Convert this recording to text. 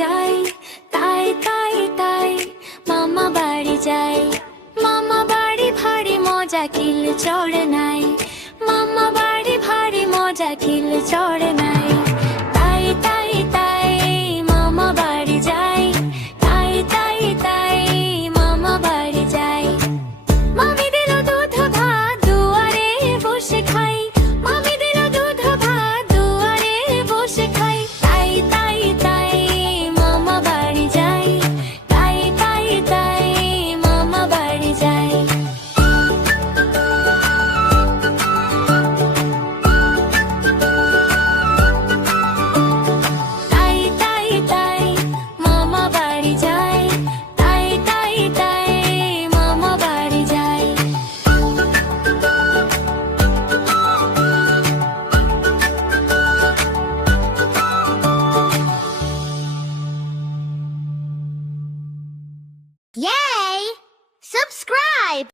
যাই, তাই তাই তাই মামা বাড়ি যাই। মামা বাড়ি ভারী মজা, কিল চড়ে নাই। মামা বাড়ি ভারী মজা, কিল চড়ে নাই। তাই তাই তাই মামা বাড়ি যাই, তাই তাই তাই মামা বাড়ি যাই। মামি দিল দুধ ভাত, দুয়ারে বসে খাই। মামি দিল দুধ ভাত, দুয়ারে বসে খাই। তাই তাই তাই মামা বাড়ি যাই, তাই তাই তাই মামা বাড়ি যাই। তাই তাই তাই মামা বাড়ি যাই, তাই তাই তাই মামা বাড়ি যাই। Yay! Subscribe!